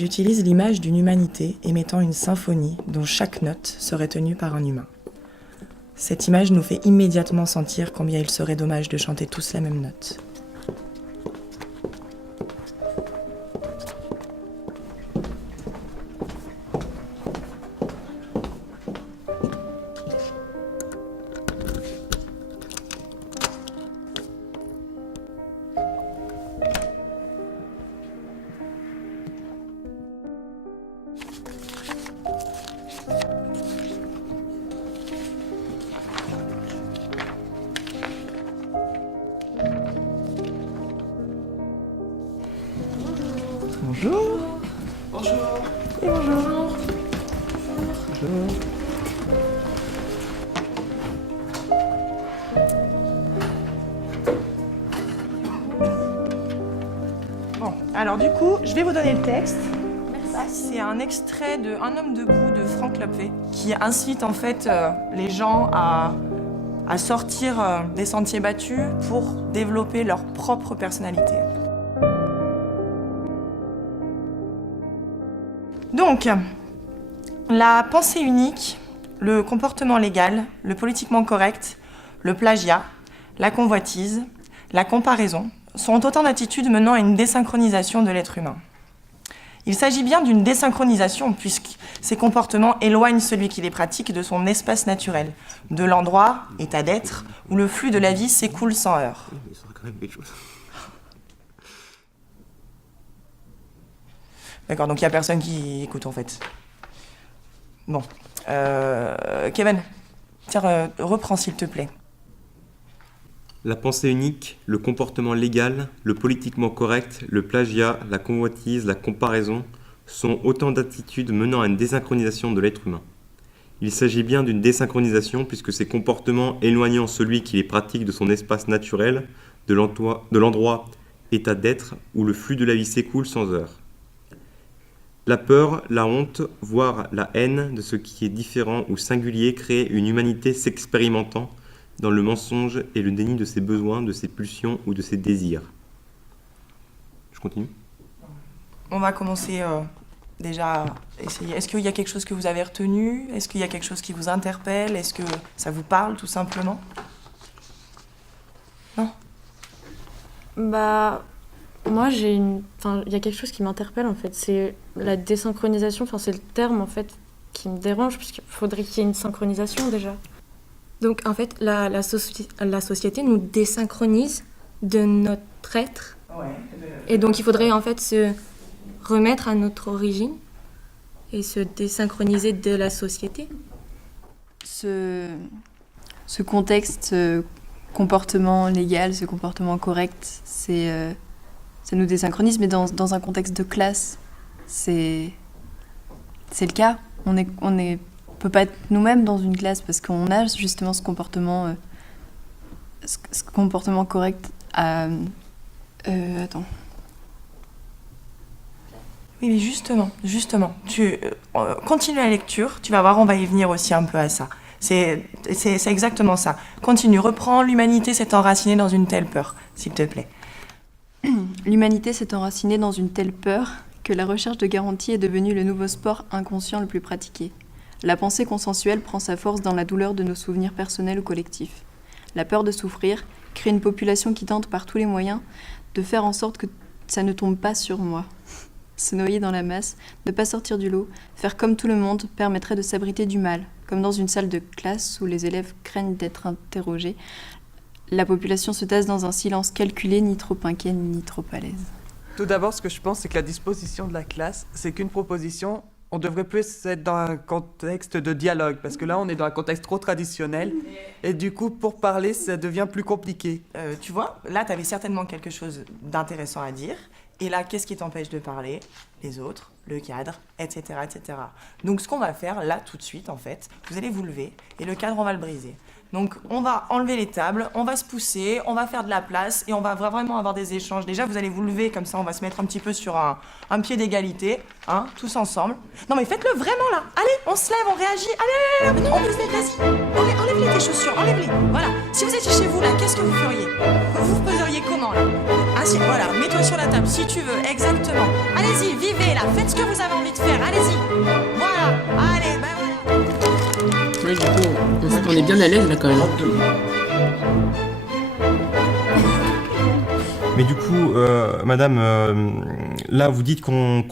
J'utilise l'image d'une humanité émettant une symphonie dont chaque note serait tenue par un humain. Cette image nous fait immédiatement sentir combien il serait dommage de chanter tous la même note. Bonjour. Bonjour. Et bonjour. Bonjour. Bon, alors du coup, je vais vous donner le texte. C'est un extrait de Un homme debout de Franck Lopvet qui incite en fait les gens à sortir des sentiers battus pour développer leur propre personnalité. Donc, la pensée unique, le comportement légal, le politiquement correct, le plagiat, la convoitise, la comparaison sont autant d'attitudes menant à une désynchronisation de l'être humain. Il s'agit bien d'une désynchronisation puisque ces comportements éloignent celui qui les pratique de son espace naturel, de l'endroit, état d'être, où le flux de la vie s'écoule sans heurts. D'accord, donc il n'y a personne qui écoute en fait. Bon. Kevin, tiens, reprends s'il te plaît. La pensée unique, le comportement légal, le politiquement correct, le plagiat, la convoitise, la comparaison sont autant d'attitudes menant à une désynchronisation de l'être humain. Il s'agit bien d'une désynchronisation puisque ces comportements éloignant celui qui les pratique de son espace naturel, de l'endroit, état d'être, où le flux de la vie s'écoule sans heurts. La peur, la honte, voire la haine de ce qui est différent ou singulier crée une humanité s'expérimentant dans le mensonge et le déni de ses besoins, de ses pulsions ou de ses désirs. Je continue ? On va commencer déjà à essayer. Est-ce qu'il y a quelque chose que vous avez retenu ? Est-ce qu'il y a quelque chose qui vous interpelle ? Est-ce que ça vous parle tout simplement ? Non ? Bah, moi il y a quelque chose qui m'interpelle en fait, c'est la désynchronisation, c'est le terme en fait qui me dérange puisqu'il faudrait qu'il y ait une synchronisation déjà. Donc en fait, la société nous désynchronise de notre être. Ouais. Et donc il faudrait en fait se remettre à notre origine et se désynchroniser de la société. Ce contexte, ce comportement légal, ce comportement correct, ça nous désynchronise, mais dans un contexte de classe, c'est le cas. On peut pas être nous-mêmes dans une classe parce qu'on a justement ce comportement correct à... attends. Oui, mais justement, tu continue la lecture, tu vas voir, on va y venir aussi un peu à ça. C'est exactement ça. Continue, reprends, l'humanité s'est enracinée dans une telle peur, s'il te plaît. L'humanité s'est enracinée dans une telle peur que la recherche de garantie est devenue le nouveau sport inconscient le plus pratiqué. La pensée consensuelle prend sa force dans la douleur de nos souvenirs personnels ou collectifs. La peur de souffrir crée une population qui tente par tous les moyens de faire en sorte que ça ne tombe pas sur moi. Se noyer dans la masse, ne pas sortir du lot, faire comme tout le monde permettrait de s'abriter du mal. Comme dans une salle de classe où les élèves craignent d'être interrogés, la population se tasse dans un silence calculé, ni trop inquiet, ni trop à l'aise. Tout d'abord, ce que je pense, c'est que la disposition de la classe, c'est qu'une proposition. On devrait plus être dans un contexte de dialogue, parce que là, on est dans un contexte trop traditionnel, et du coup, pour parler, ça devient plus compliqué. Tu vois, là, tu avais certainement quelque chose d'intéressant à dire, et là, qu'est-ce qui t'empêche de parler ? Les autres, le cadre, etc., etc. Donc, ce qu'on va faire, là, tout de suite, en fait, vous allez vous lever, et le cadre, on va le briser. Donc, on va enlever les tables, on va se pousser, on va faire de la place, et on va vraiment avoir des échanges. Déjà, vous allez vous lever, comme ça, on va se mettre un petit peu sur un pied d'égalité, hein, tous ensemble. Non, mais faites-le vraiment, là. Allez, on se lève, on réagit. Allez, venez, on peut se mettre assis. Enlève-les tes chaussures, enlève-les. Voilà. Si vous étiez chez vous, là, qu'est-ce que vous feriez ? Vous poseriez comment, là ? merci. Voilà, mets-toi sur la table si tu veux, exactement. Allez-y, vivez là, faites ce que vous avez envie de faire, allez-y. Voilà, allez, ben voilà. Ouais, du coup, on est bien à l'aise là quand même. Mais du coup, madame, là vous dites qu'on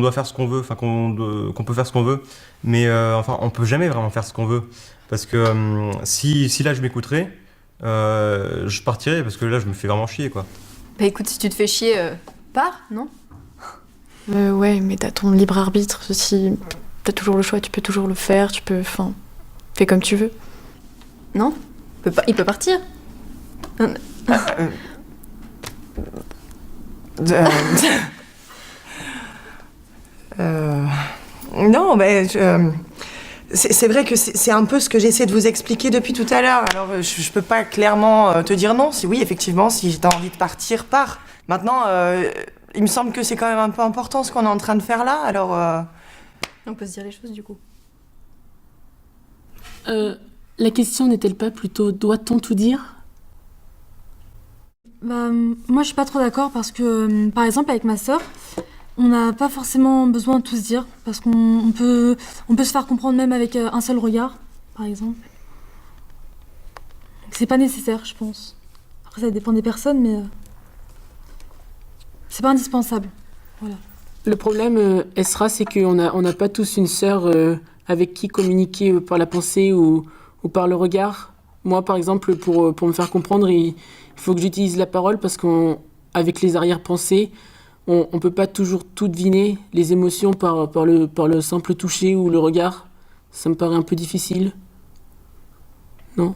doit faire ce qu'on veut, qu'on peut faire ce qu'on veut, mais on peut jamais vraiment faire ce qu'on veut. Parce que si là je m'écouterais, je partirais parce que là je me fais vraiment chier, quoi. Bah écoute, si tu te fais chier, pars, non? Ouais, mais t'as ton libre arbitre. Si t'as toujours le choix, tu peux toujours le faire, tu peux... Enfin, fais comme tu veux. Non? Il peut partir. Non, mais c'est vrai que c'est un peu ce que j'essaie de vous expliquer depuis tout à l'heure. Alors, je peux pas clairement te dire non. Si oui, effectivement, si t'as envie de partir, pars. Maintenant, il me semble que c'est quand même un peu important ce qu'on est en train de faire là. Alors, On peut se dire les choses du coup. La question n'est-elle pas plutôt doit-on tout dire? Bah, moi, je suis pas trop d'accord parce que, par exemple, avec ma sœur, on n'a pas forcément besoin de tout se dire parce qu'on peut se faire comprendre même avec un seul regard, par exemple. Donc, c'est pas nécessaire, je pense. Après, ça dépend des personnes, mais c'est pas indispensable. Voilà. Le problème, Esra, c'est qu'on n'a pas tous une sœur avec qui communiquer par la pensée ou par le regard. Moi, par exemple, pour me faire comprendre, il faut que j'utilise la parole parce qu'avec les arrière-pensées, on ne peut pas toujours tout deviner, les émotions par le simple toucher ou le regard. Ça me paraît un peu difficile. Non ?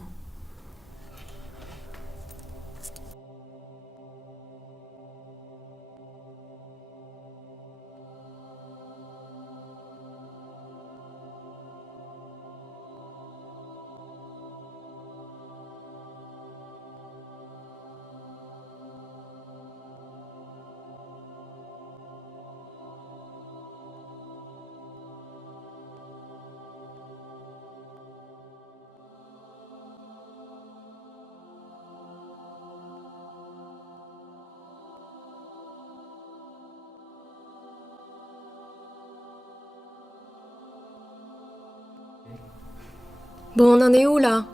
Bon, on en est où là?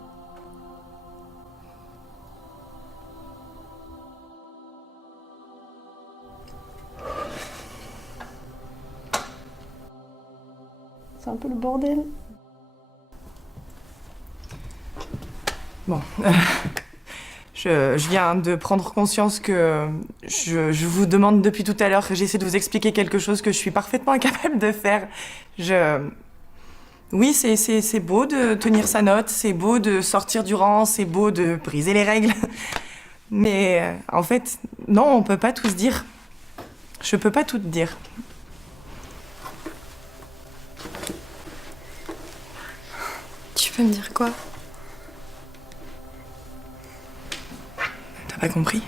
C'est un peu le bordel. bon. Je viens de prendre conscience que je vous demande depuis tout à l'heure que j'essaie de vous expliquer quelque chose que je suis parfaitement incapable de faire. Oui, c'est beau de tenir sa note, c'est beau de sortir du rang, c'est beau de briser les règles. Mais en fait, non, on peut pas tout se dire. Je peux pas tout te dire. Tu peux me dire quoi? T'as pas compris?